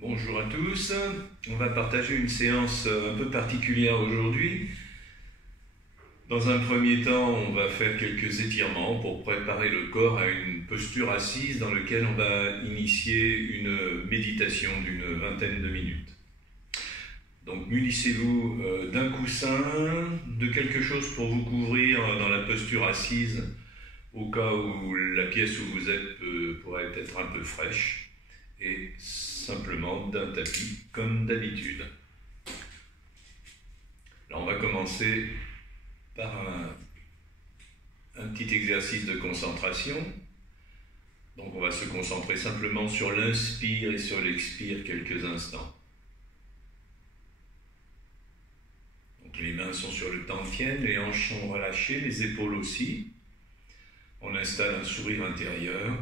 Bonjour à tous, on va partager une séance un peu particulière aujourd'hui. Dans un premier temps, on va faire quelques étirements pour préparer le corps à une posture assise dans laquelle on va initier une méditation d'une vingtaine de minutes. Donc munissez-vous d'un coussin, de quelque chose pour vous couvrir dans la posture assise au cas où la pièce où vous êtes pourrait être un peu fraîche, et simplement d'un tapis comme d'habitude. Alors on va commencer par un petit exercice de concentration. Donc on va se concentrer simplement sur l'inspire et sur l'expire quelques instants. Donc les mains sont sur le dantian, les hanches sont relâchées, les épaules aussi. On installe un sourire intérieur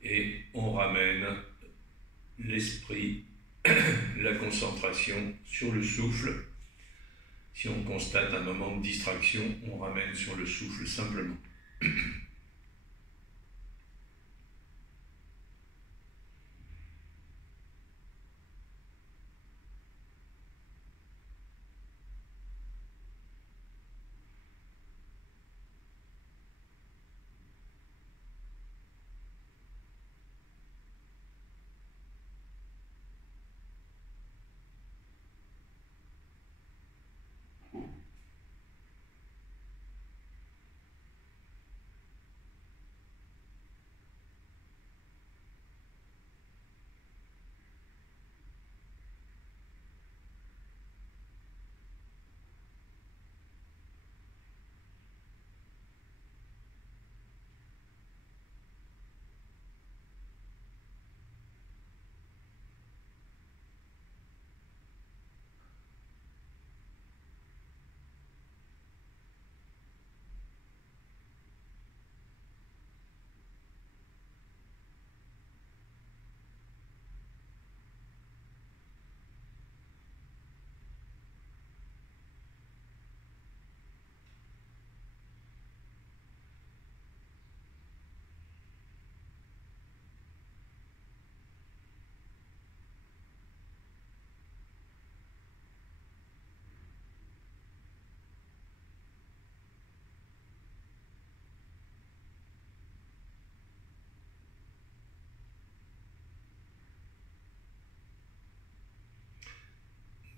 et on ramène l'esprit, la concentration sur le souffle. Si on constate un moment de distraction, on ramène sur le souffle simplement.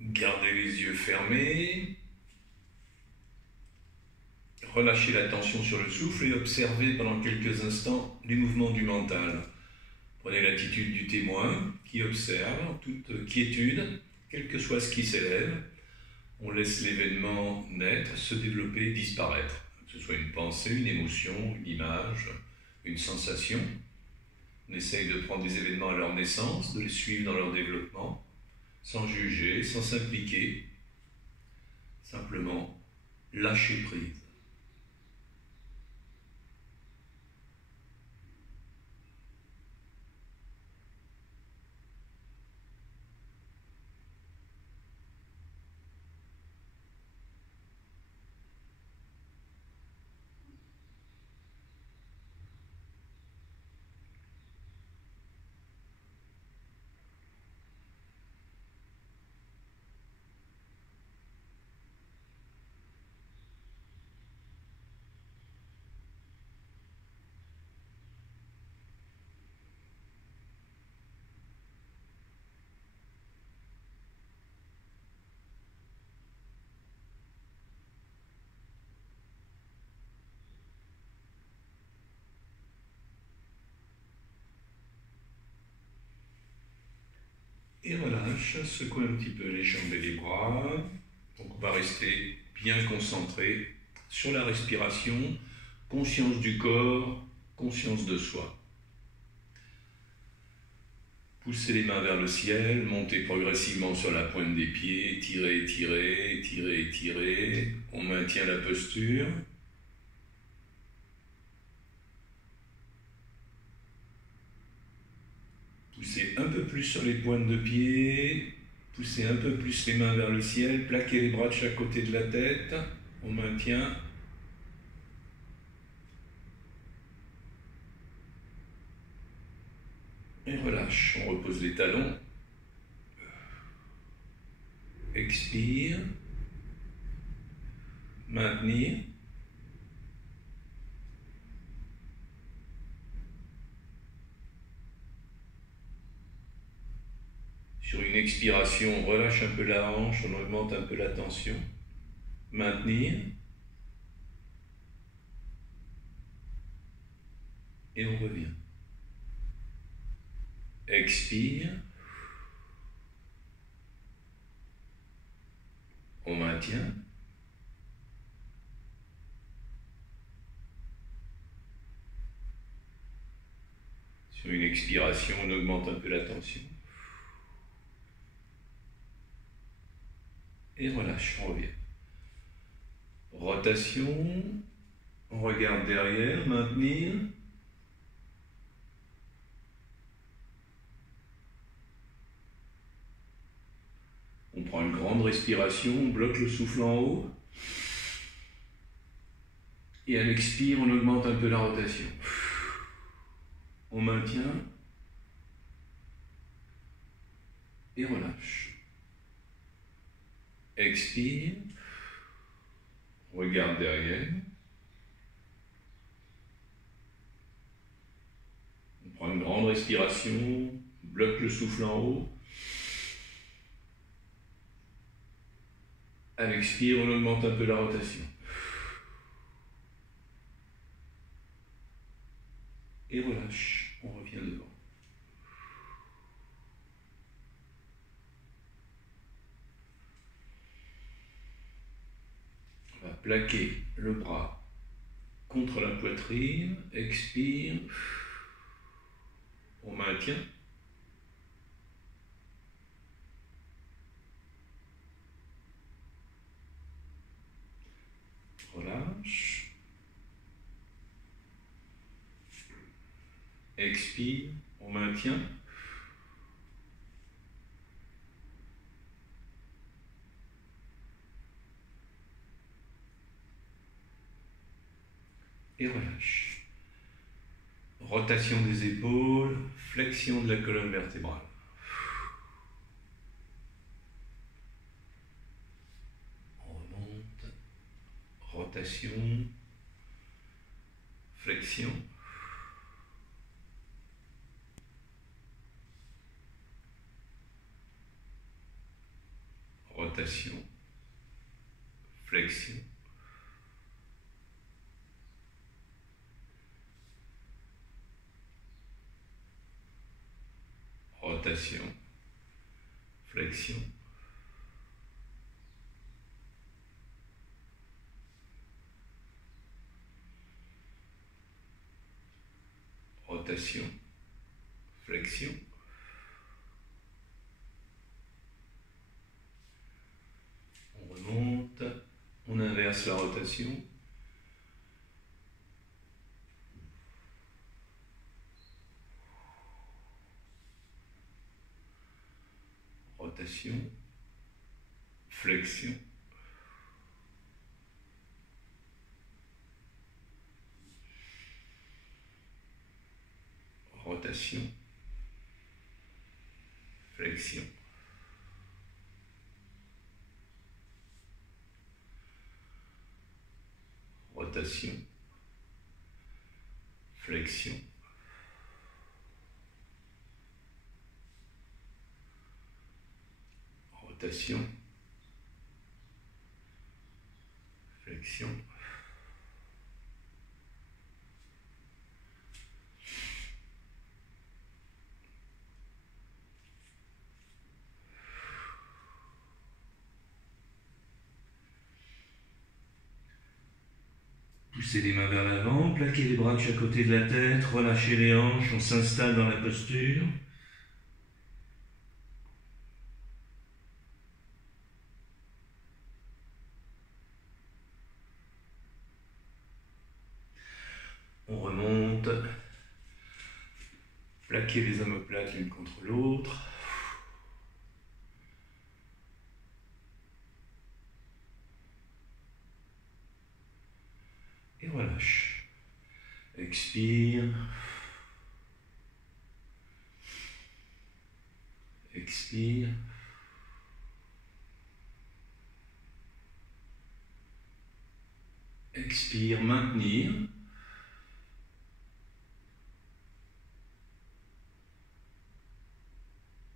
Gardez les yeux fermés, relâchez la tension sur le souffle et observez pendant quelques instants les mouvements du mental. Prenez l'attitude du témoin qui observe en toute quiétude, quel que soit ce qui s'élève. On laisse l'événement naître, se développer, disparaître. Que ce soit une pensée, une émotion, une image, une sensation. On essaye de prendre des événements à leur naissance, de les suivre dans leur développement, sans juger, sans s'impliquer, simplement lâcher prise. Et relâche, secoue un petit peu les jambes et les bras. Donc on va rester bien concentré sur la respiration, conscience du corps, conscience de soi. Poussez les mains vers le ciel, montez progressivement sur la pointe des pieds, étirez, étirez, étirez, étirez. On maintient la posture. Poussez un peu plus sur les pointes de pied, poussez un peu plus les mains vers le ciel, plaquez les bras de chaque côté de la tête, on maintient. Et relâche, on repose les talons. Expire. Maintenir. Sur une expiration, on relâche un peu la hanche, on augmente un peu la tension. Maintenir. Et on revient. Expire. On maintient. Sur une expiration, on augmente un peu la tension. Et relâche, on revient. Rotation. On regarde derrière, maintenir. On prend une grande respiration, on bloque le souffle en haut. Et à l'expire, on augmente un peu la rotation. On maintient. Et relâche. Expire. On regarde derrière. On prend une grande respiration, on bloque le souffle en haut. À l'expire, on augmente un peu la rotation. Et relâche, on revient devant. On va plaquer le bras contre la poitrine, expire, on maintient. Relâche. Expire, on maintient. Et relâche. Rotation des épaules, flexion de la colonne vertébrale. On remonte. Rotation. Flexion. Rotation. Flexion. Rotation, flexion, rotation, flexion, on remonte, on inverse la rotation, rotation, flexion, rotation, flexion, rotation, flexion, rotation, flexion, poussez les mains vers l'avant, plaquez les bras de chaque côté de la tête, relâchez les hanches, on s'installe dans la posture. On remonte, plaquez les omoplates l'une contre l'autre. Et relâche. Expire. Expire. Expire, maintenir.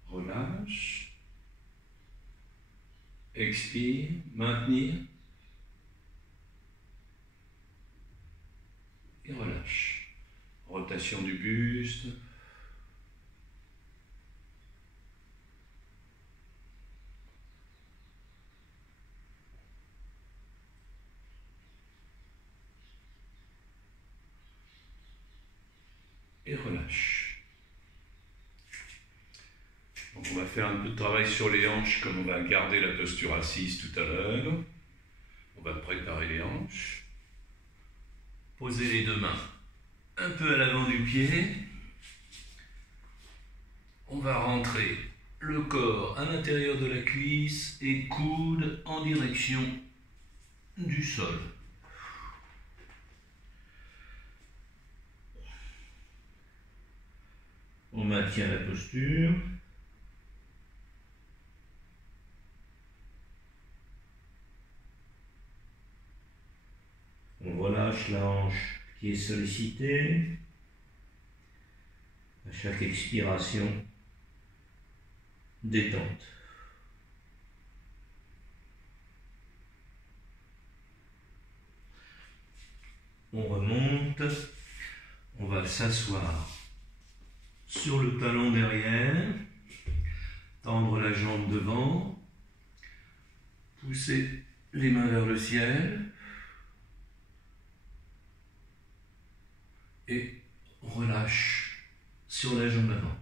Relâche. Expire, maintenir. Et relâche. Rotation du buste. Et relâche. Donc on va faire un peu de travail sur les hanches comme on va garder la posture assise tout à l'heure. On va préparer les hanches. Posez les deux mains un peu à l'avant du pied. On va rentrer le corps à l'intérieur de la cuisse et coude en direction du sol. On maintient la posture. On relâche la hanche qui est sollicitée. À chaque expiration, détente. On remonte. On va s'asseoir sur le talon derrière, tendre la jambe devant, pousser les mains vers le ciel et relâche sur la jambe avant.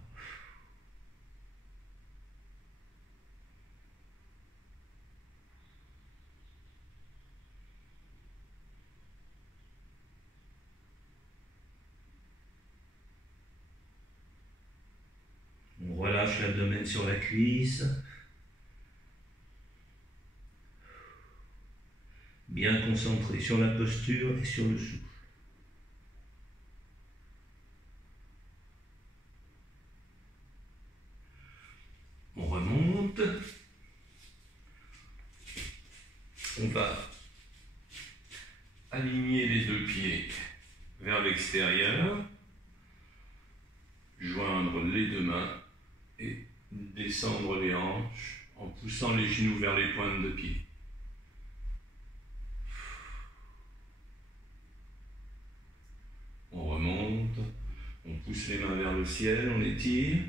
On relâche l'abdomen sur la cuisse. Bien concentré sur la posture et sur le souffle. On remonte. On va aligner les deux pieds vers l'extérieur, joindre les deux mains et descendre les hanches en poussant les genoux vers les pointes de pied. On remonte, on pousse les mains vers le ciel, on étire,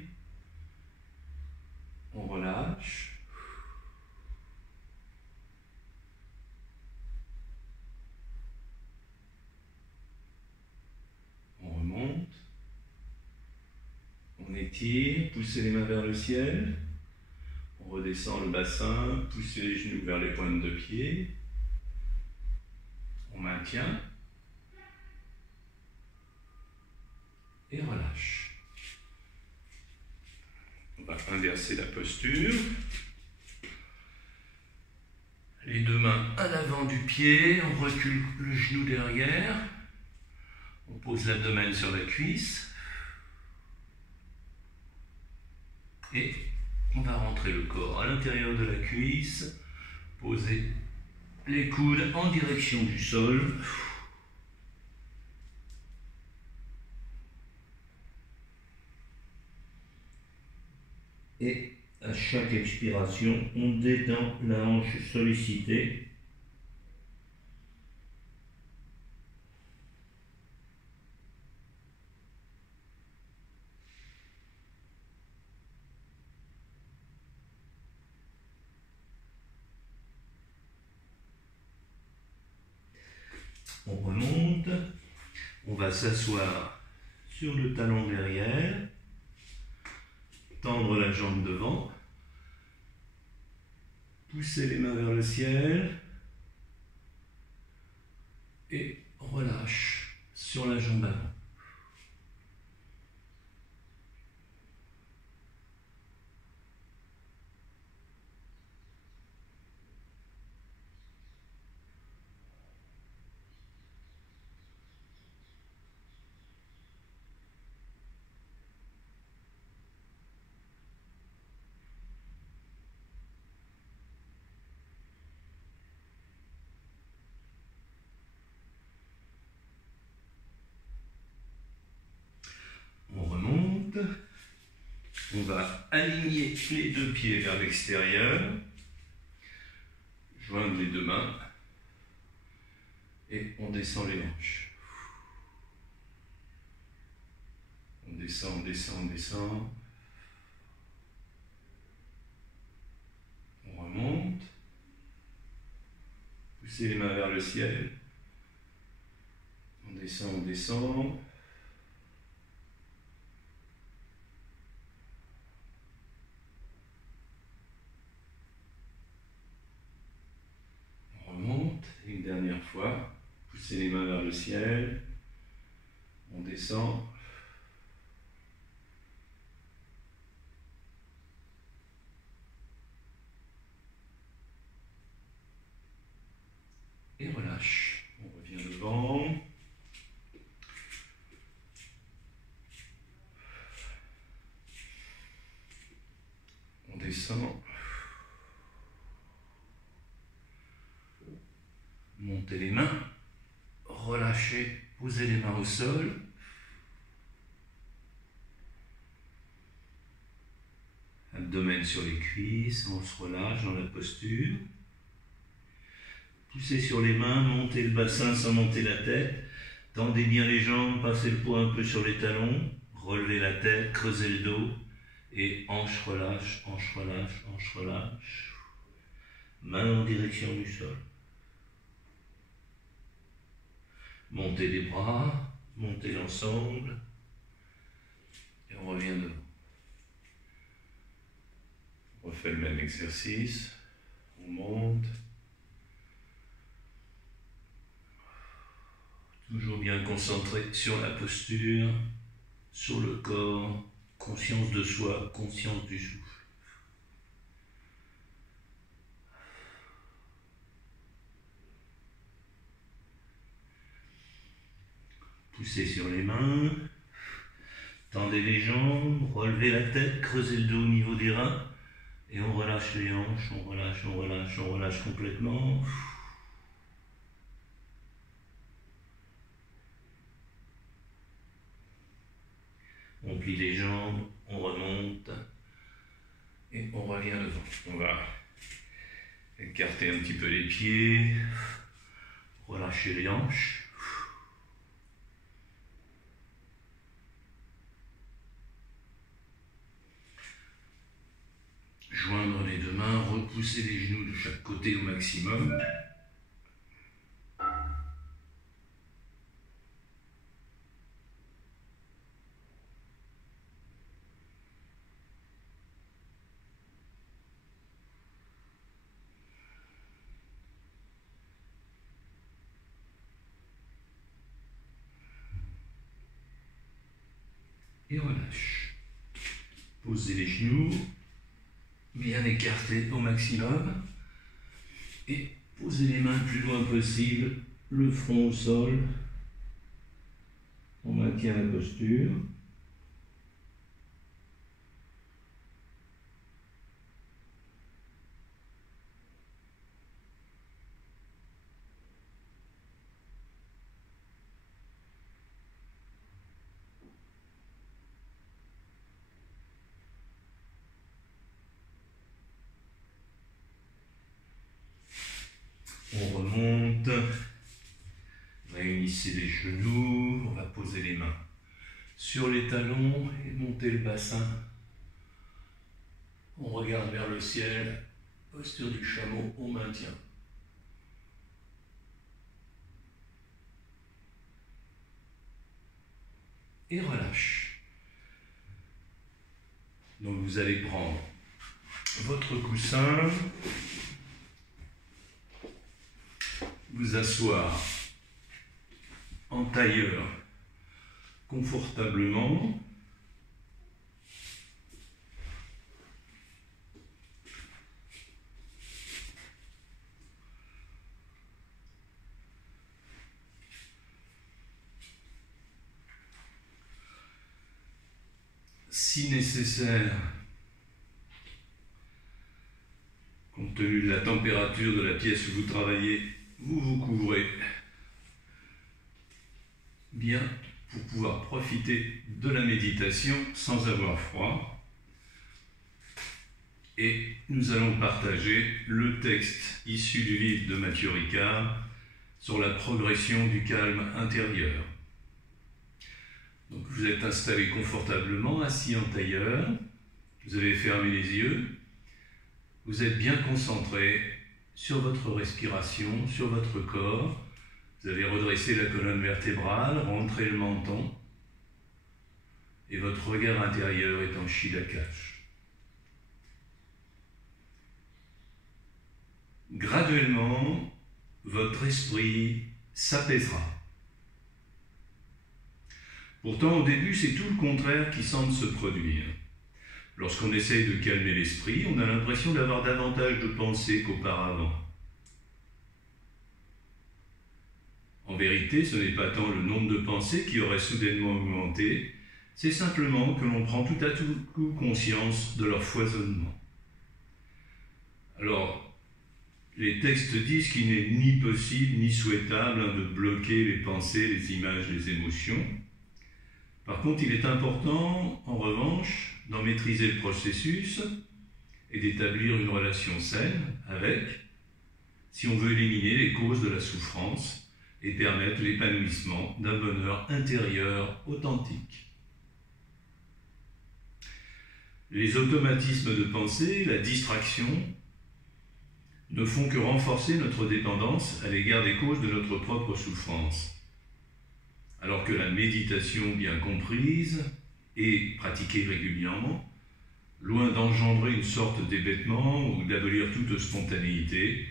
on relâche. On remonte, on étire, poussez les mains vers le ciel, on redescend le bassin, poussez les genoux vers les pointes de pied, on maintient et relâche. On va inverser la posture. Les deux mains à l'avant du pied, on recule le genou derrière, on pose l'abdomen sur la cuisse et on va rentrer le corps à l'intérieur de la cuisse, poser les coudes en direction du sol. Et à chaque expiration, on détend la hanche sollicitée. On remonte, on va s'asseoir sur le talon derrière, tendre la jambe devant, pousser les mains vers le ciel et relâche sur la jambe avant. coudes. On va aligner les deux pieds vers l'extérieur, joindre les deux mains et on descend les hanches. On descend, on descend, on descend. On remonte. Poussez les mains vers le ciel. On descend, on descend. On remonte. Une dernière fois. Poussez les mains vers le ciel. On descend. Et relâche. On revient devant. On descend. Montez les mains. Relâchez. Posez les mains au sol. Abdomen sur les cuisses. On se relâche dans la posture. Poussez sur les mains, montez le bassin sans monter la tête. Tendez bien les jambes, passez le poids un peu sur les talons. Relevez la tête, creusez le dos. Et hanche relâche, hanche relâche, hanche relâche. Main en direction du sol. Montez les bras, montez l'ensemble. Et on revient devant. On refait le même exercice. On monte. Toujours bien concentré sur la posture, sur le corps, conscience de soi, conscience du souffle. Poussez sur les mains, tendez les jambes, relevez la tête, creusez le dos au niveau des reins et on relâche les hanches, on relâche, on relâche, on relâche complètement. On plie les jambes, on remonte et on revient devant. On va écarter un petit peu les pieds, relâcher les hanches. Joindre les deux mains, repousser les genoux de chaque côté au maximum. Et relâche. Posez les genoux, bien écartés au maximum. Et posez les mains le plus loin possible, le front au sol. On maintient la posture. On remonte, réunissez les genoux, on va poser les mains sur les talons et monter le bassin. On regarde vers le ciel, posture du chameau, on maintient. Et relâche. Donc vous allez prendre votre coussin, vous asseoir en tailleur confortablement. Si nécessaire, compte tenu de la température de la pièce où vous travaillez, vous vous couvrez bien pour pouvoir profiter de la méditation sans avoir froid. Et nous allons partager le texte issu du livre de Mathieu Ricard sur la progression du calme intérieur. Donc vous êtes installé confortablement, assis en tailleur, vous avez fermé les yeux, vous êtes bien concentré sur votre respiration, sur votre corps, vous avez redressé la colonne vertébrale, rentré le menton, et votre regard intérieur est en Shilakash. Graduellement, votre esprit s'apaisera. Pourtant, au début, c'est tout le contraire qui semble se produire. Lorsqu'on essaye de calmer l'esprit, on a l'impression d'avoir davantage de pensées qu'auparavant. En vérité, ce n'est pas tant le nombre de pensées qui aurait soudainement augmenté, c'est simplement que l'on prend tout à coup conscience de leur foisonnement. Alors, les textes disent qu'il n'est ni possible ni souhaitable de bloquer les pensées, les images, les émotions. Par contre, il est important, en revanche, d'en maîtriser le processus et d'établir une relation saine avec, si on veut éliminer les causes de la souffrance et permettre l'épanouissement d'un bonheur intérieur authentique. Les automatismes de pensée, la distraction, ne font que renforcer notre dépendance à l'égard des causes de notre propre souffrance. Alors que la méditation bien comprise et pratiquée régulièrement, loin d'engendrer une sorte d'hébétement ou d'abolir toute spontanéité,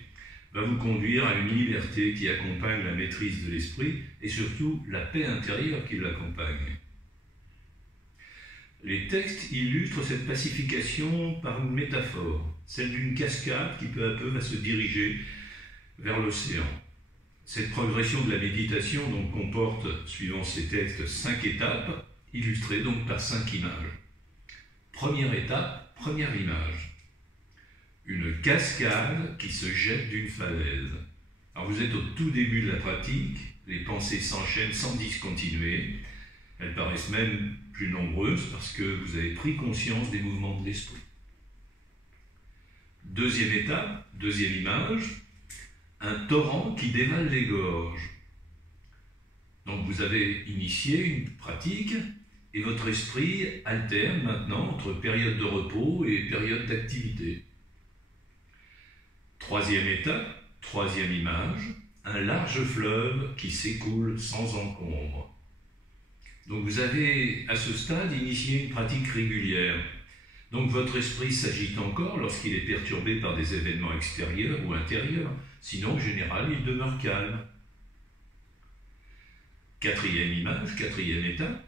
va vous conduire à une liberté qui accompagne la maîtrise de l'esprit et surtout la paix intérieure qui l'accompagne. Les textes illustrent cette pacification par une métaphore, celle d'une cascade qui peu à peu va se diriger vers l'océan. Cette progression de la méditation donc comporte, suivant ces textes, 5 étapes, illustrées donc par 5 images. Première étape, première image. Une cascade qui se jette d'une falaise. Alors vous êtes au tout début de la pratique, les pensées s'enchaînent sans discontinuer, elles paraissent même plus nombreuses parce que vous avez pris conscience des mouvements de l'esprit. Deuxième étape, deuxième image, un torrent qui dévale les gorges. Donc vous avez initié une pratique et votre esprit alterne maintenant entre période de repos et période d'activité. Troisième étape, troisième image, un large fleuve qui s'écoule sans encombre. Donc vous avez à ce stade initié une pratique régulière. Donc votre esprit s'agite encore lorsqu'il est perturbé par des événements extérieurs ou intérieurs, sinon en général il demeure calme. Quatrième image, quatrième étape,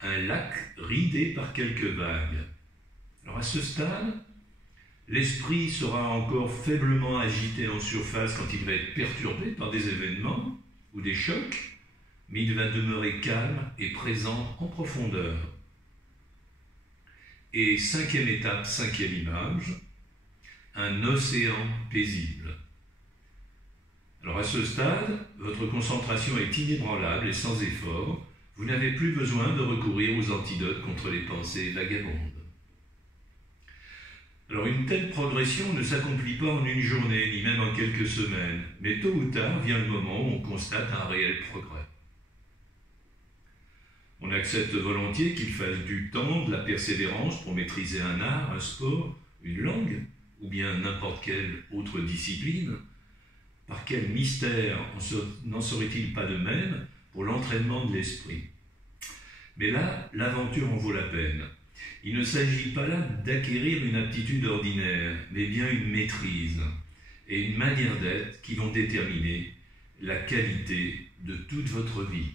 un lac ridé par quelques vagues. Alors à ce stade, l'esprit sera encore faiblement agité en surface quand il va être perturbé par des événements ou des chocs, mais il va demeurer calme et présent en profondeur. Et cinquième étape, cinquième image, un océan paisible. Alors à ce stade, votre concentration est inébranlable et sans effort, vous n'avez plus besoin de recourir aux antidotes contre les pensées vagabondes. Alors une telle progression ne s'accomplit pas en une journée, ni même en quelques semaines, mais tôt ou tard vient le moment où on constate un réel progrès. On accepte volontiers qu'il fasse du temps, de la persévérance pour maîtriser un art, un sport, une langue, ou bien n'importe quelle autre discipline. Par quel mystère n'en serait-il pas de même pour l'entraînement de l'esprit? Mais là, l'aventure en vaut la peine. Il ne s'agit pas là d'acquérir une aptitude ordinaire, mais bien une maîtrise et une manière d'être qui vont déterminer la qualité de toute votre vie.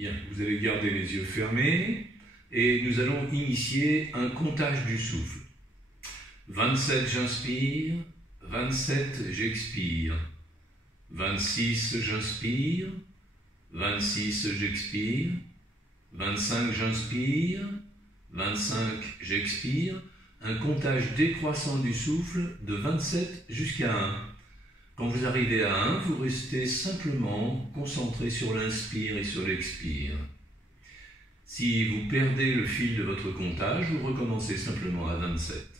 Bien, vous allez garder les yeux fermés et nous allons initier un comptage du souffle. 27, j'inspire. 27, j'expire. 26, j'inspire. 26, j'expire. 25, j'inspire. 25, j'expire. Un comptage décroissant du souffle de 27 jusqu'à 1. Quand vous arrivez à 1, vous restez simplement concentré sur l'inspire et sur l'expire. Si vous perdez le fil de votre comptage, vous recommencez simplement à 27.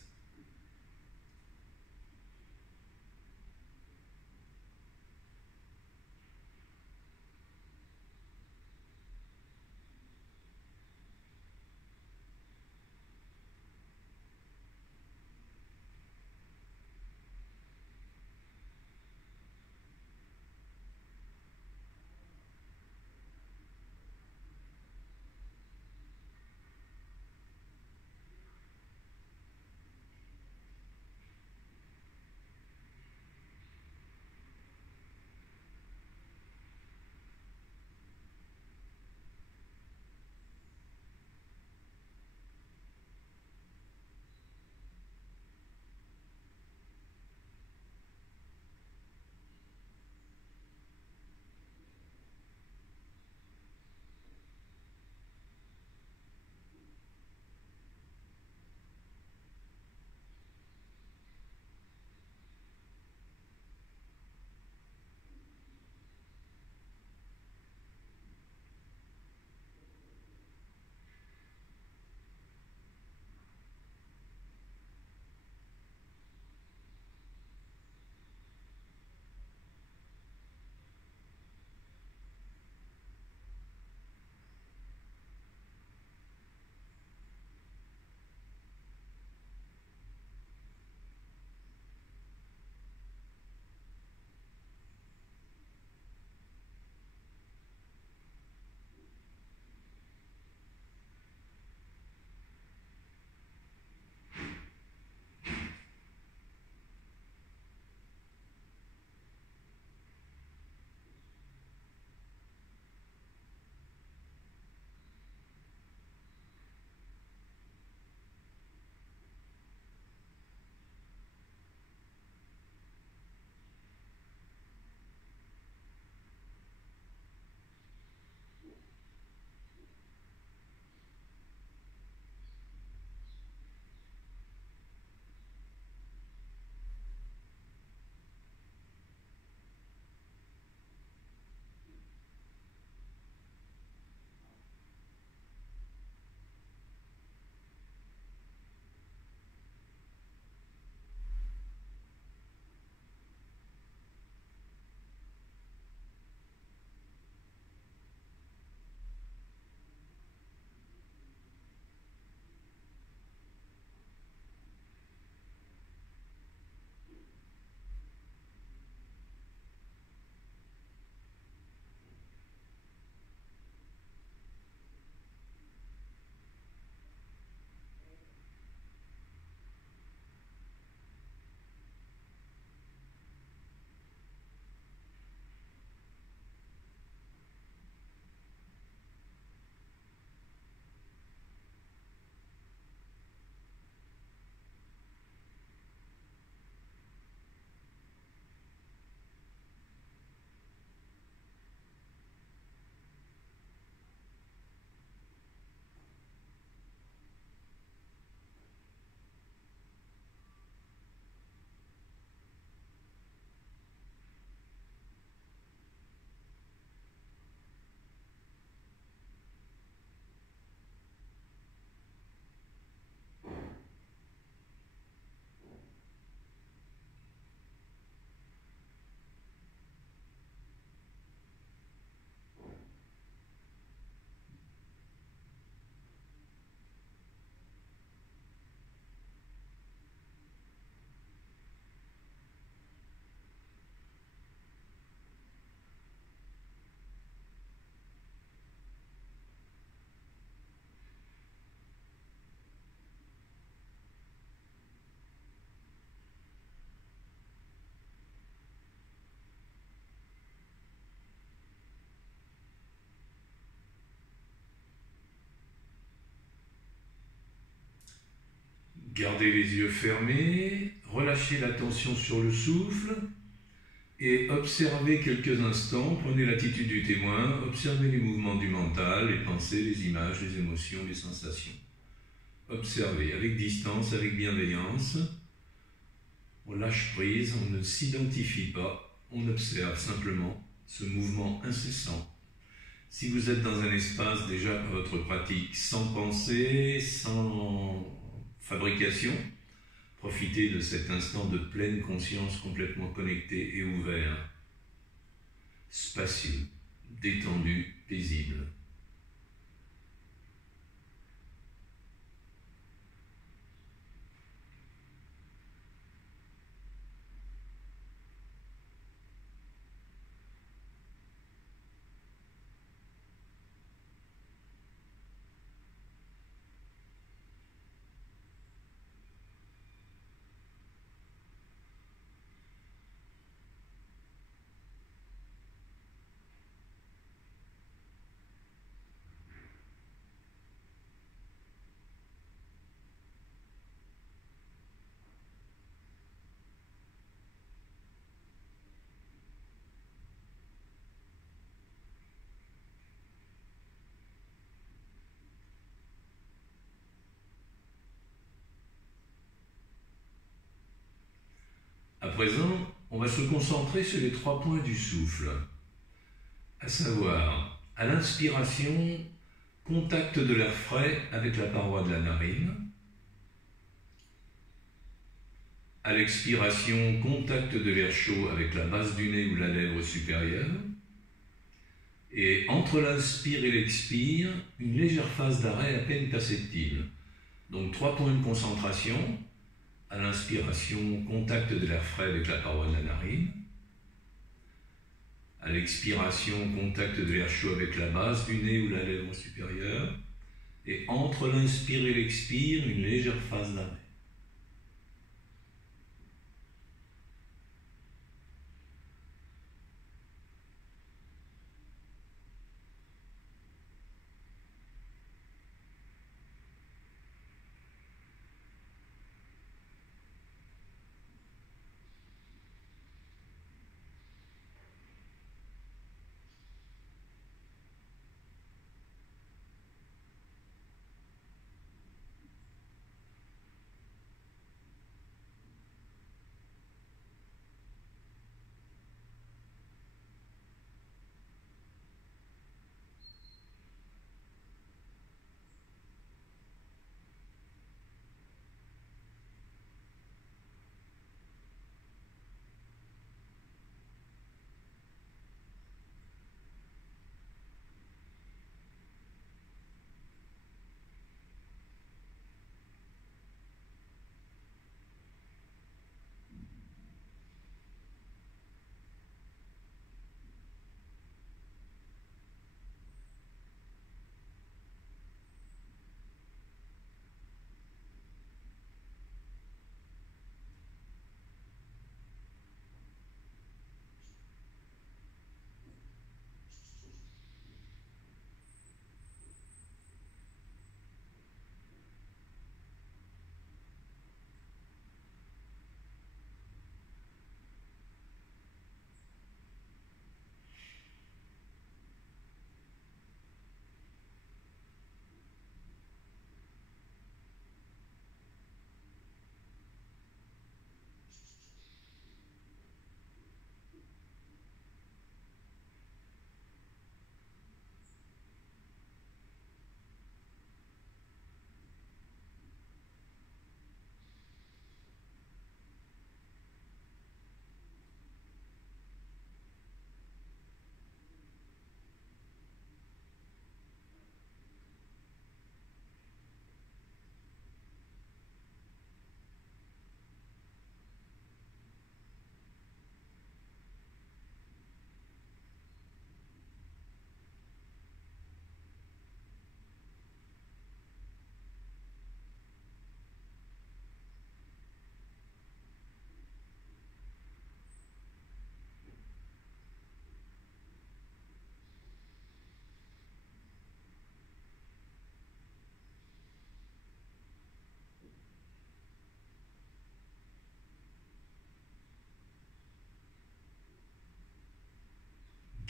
Gardez les yeux fermés, relâchez la tension sur le souffle et observez quelques instants. Prenez l'attitude du témoin, observez les mouvements du mental, les pensées, les images, les émotions, les sensations. Observez avec distance, avec bienveillance. On lâche prise, on ne s'identifie pas, on observe simplement ce mouvement incessant. Si vous êtes dans un espace déjà par votre pratique sans pensée, sans fabrication, profitez de cet instant de pleine conscience complètement connecté et ouvert, spacieux, détendu, paisible. À présent, on va se concentrer sur les 3 points du souffle, à savoir, à l'inspiration, contact de l'air frais avec la paroi de la narine, à l'expiration, contact de l'air chaud avec la base du nez ou la lèvre supérieure, et entre l'inspire et l'expire, une légère phase d'arrêt à peine perceptible. Donc 3 points de concentration. À l'inspiration, contact de l'air frais avec la paroi de la narine. À l'expiration, contact de l'air chaud avec la base du nez ou la lèvre supérieure. Et entre l'inspire et l'expire, une légère phase d'arrêt.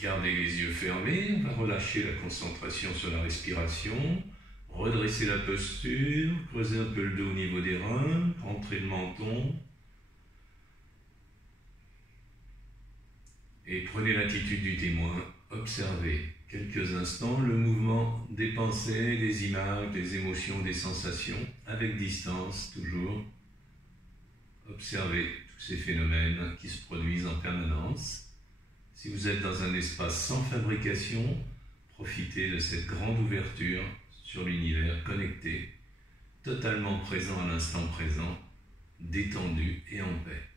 Gardez les yeux fermés, on va relâcher la concentration sur la respiration, redresser la posture, creuser un peu le dos au niveau des reins, rentrer le menton. Et prenez l'attitude du témoin, observez quelques instants le mouvement des pensées, des images, des émotions, des sensations, avec distance toujours. Observez tous ces phénomènes qui se produisent en permanence. Si vous êtes dans un espace sans fabrication, profitez de cette grande ouverture sur l'univers connecté, totalement présent à l'instant présent, détendu et en paix.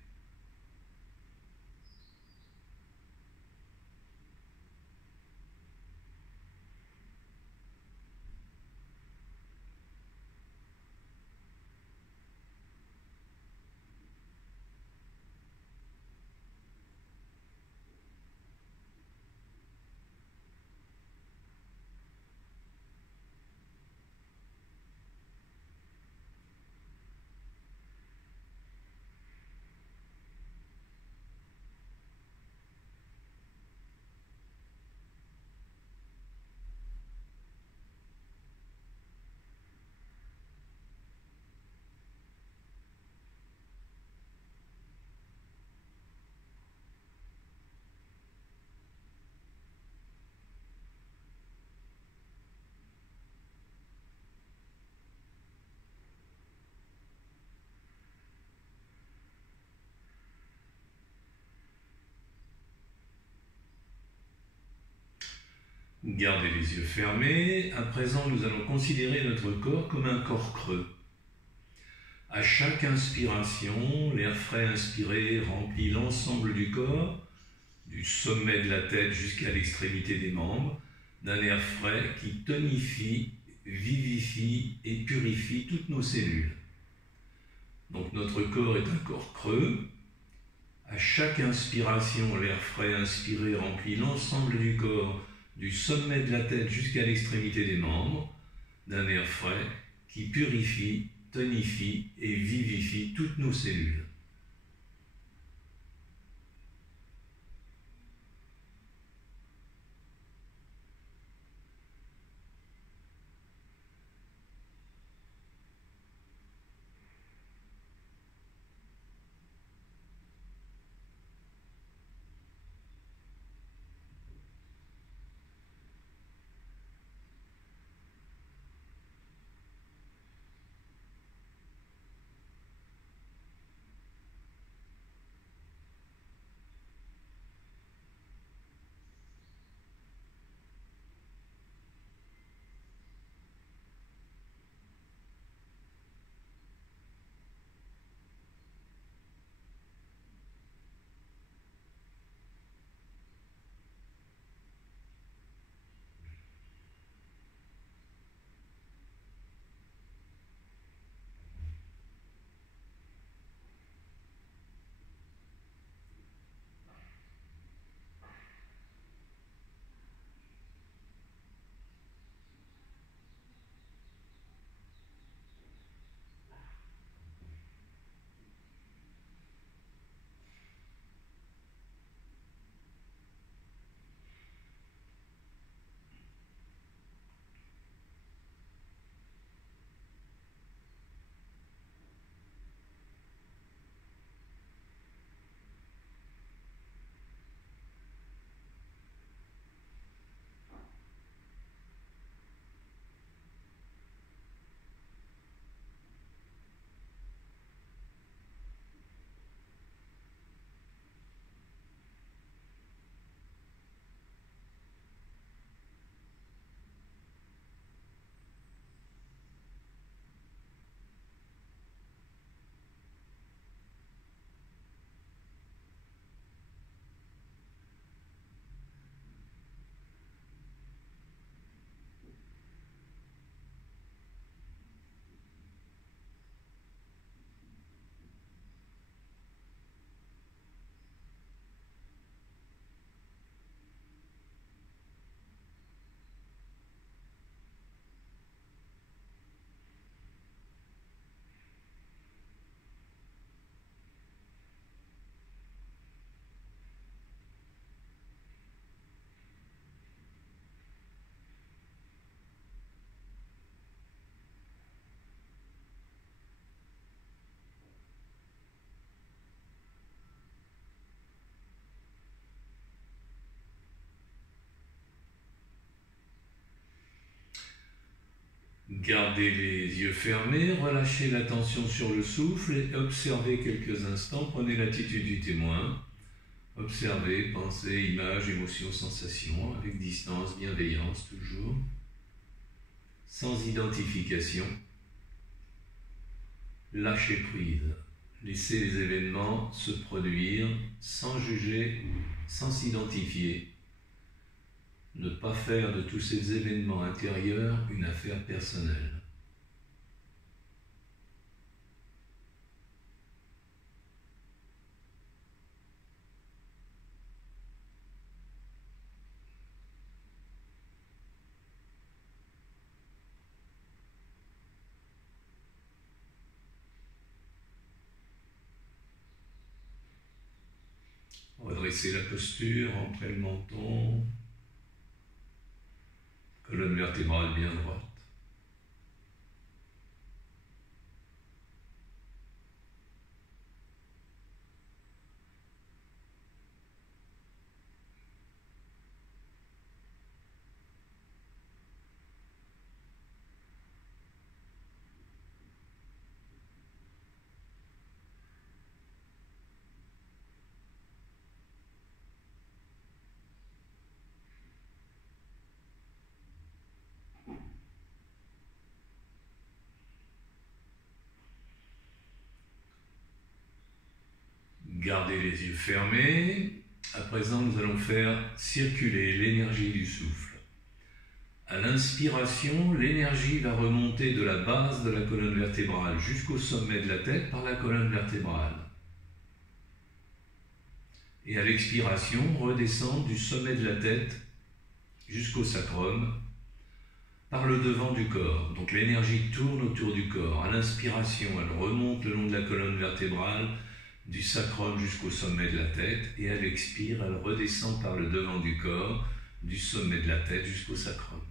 Gardez les yeux fermés. À présent, nous allons considérer notre corps comme un corps creux. À chaque inspiration, l'air frais inspiré remplit l'ensemble du corps, du sommet de la tête jusqu'à l'extrémité des membres, d'un air frais qui tonifie, vivifie et purifie toutes nos cellules. Donc notre corps est un corps creux. À chaque inspiration, l'air frais inspiré remplit l'ensemble du corps, du sommet de la tête jusqu'à l'extrémité des membres, d'un air frais qui purifie, tonifie et vivifie toutes nos cellules. Gardez les yeux fermés, relâchez l'attention sur le souffle et observez quelques instants. Prenez l'attitude du témoin. Observez, pensez, images, émotions, sensations, avec distance, bienveillance toujours, sans identification. Lâchez prise. Laissez les événements se produire sans juger, sans s'identifier. Ne pas faire de tous ces événements intérieurs une affaire personnelle. Redressez la posture, rentrez le menton, colonne vertébrale bien droite. Gardez les yeux fermés. À présent, nous allons faire circuler l'énergie du souffle. À l'inspiration, l'énergie va remonter de la base de la colonne vertébrale jusqu'au sommet de la tête par la colonne vertébrale. Et à l'expiration, redescendre du sommet de la tête jusqu'au sacrum par le devant du corps. Donc l'énergie tourne autour du corps. À l'inspiration, elle remonte le long de la colonne vertébrale, du sacrum jusqu'au sommet de la tête, et à l'expire, elle redescend par le devant du corps, du sommet de la tête jusqu'au sacrum.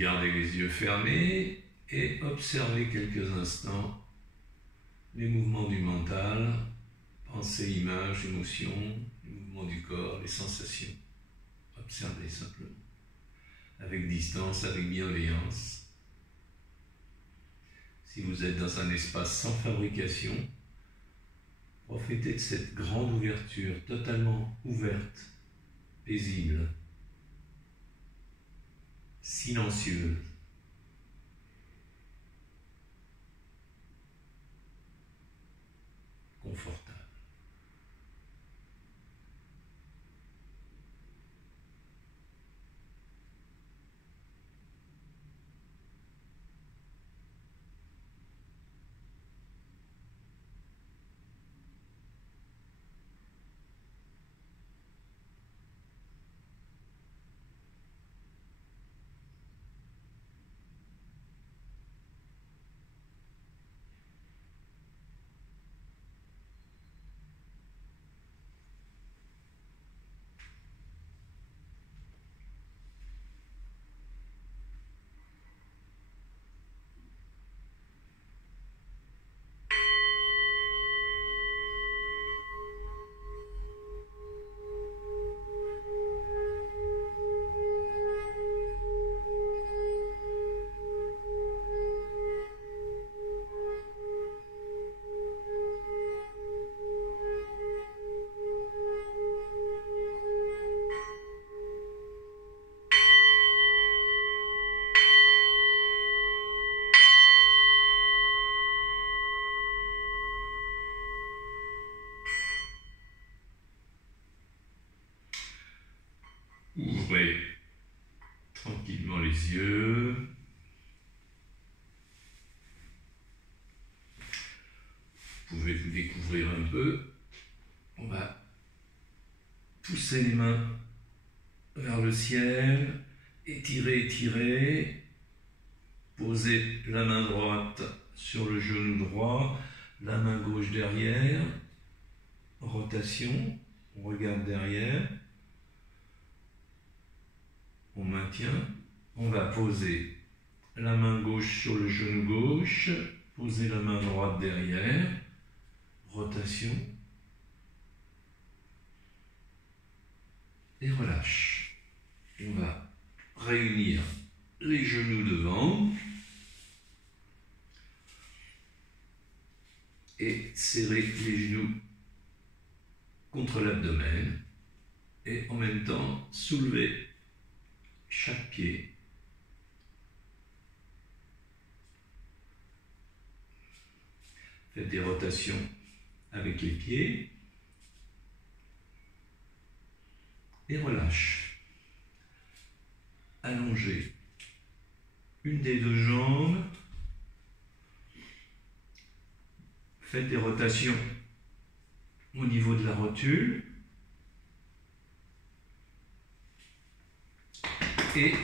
Gardez les yeux fermés et observez quelques instants les mouvements du mental, pensées, images, émotions, les mouvements du corps, les sensations. Observez simplement, avec distance, avec bienveillance. Si vous êtes dans un espace sans fabrication, profitez de cette grande ouverture, totalement ouverte, paisible, silencieuse. Confortable. Ouvrez tranquillement les yeux. Vous pouvez vous découvrir un peu. On va pousser les mains vers le ciel, étirer, étirer. Posez la main droite sur le genou droit, la main gauche derrière. Rotation, on regarde derrière. On maintient, on va poser la main gauche sur le genou gauche, poser la main droite derrière, rotation, et relâche. On va réunir les genoux devant et serrer les genoux contre l'abdomen et en même temps soulever chaque pied. Faites des rotations avec les pieds et relâche. Allongez une des deux jambes. Faites des rotations au niveau de la rotule. Et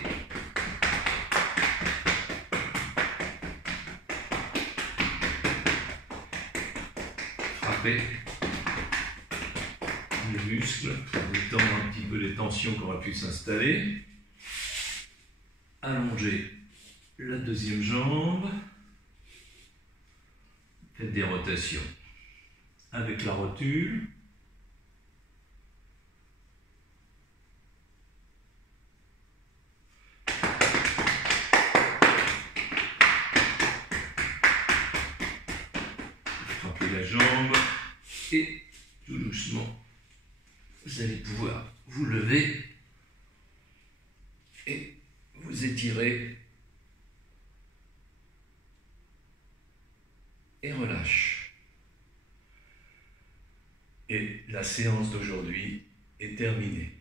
frappez les muscles pour détendre un petit peu les tensions qui auraient pu s'installer. Allongez la deuxième jambe. Faites des rotations avec la rotule. Frappez la jambe et tout doucement, vous allez pouvoir vous lever et vous étirer et relâche. Et la séance d'aujourd'hui est terminée.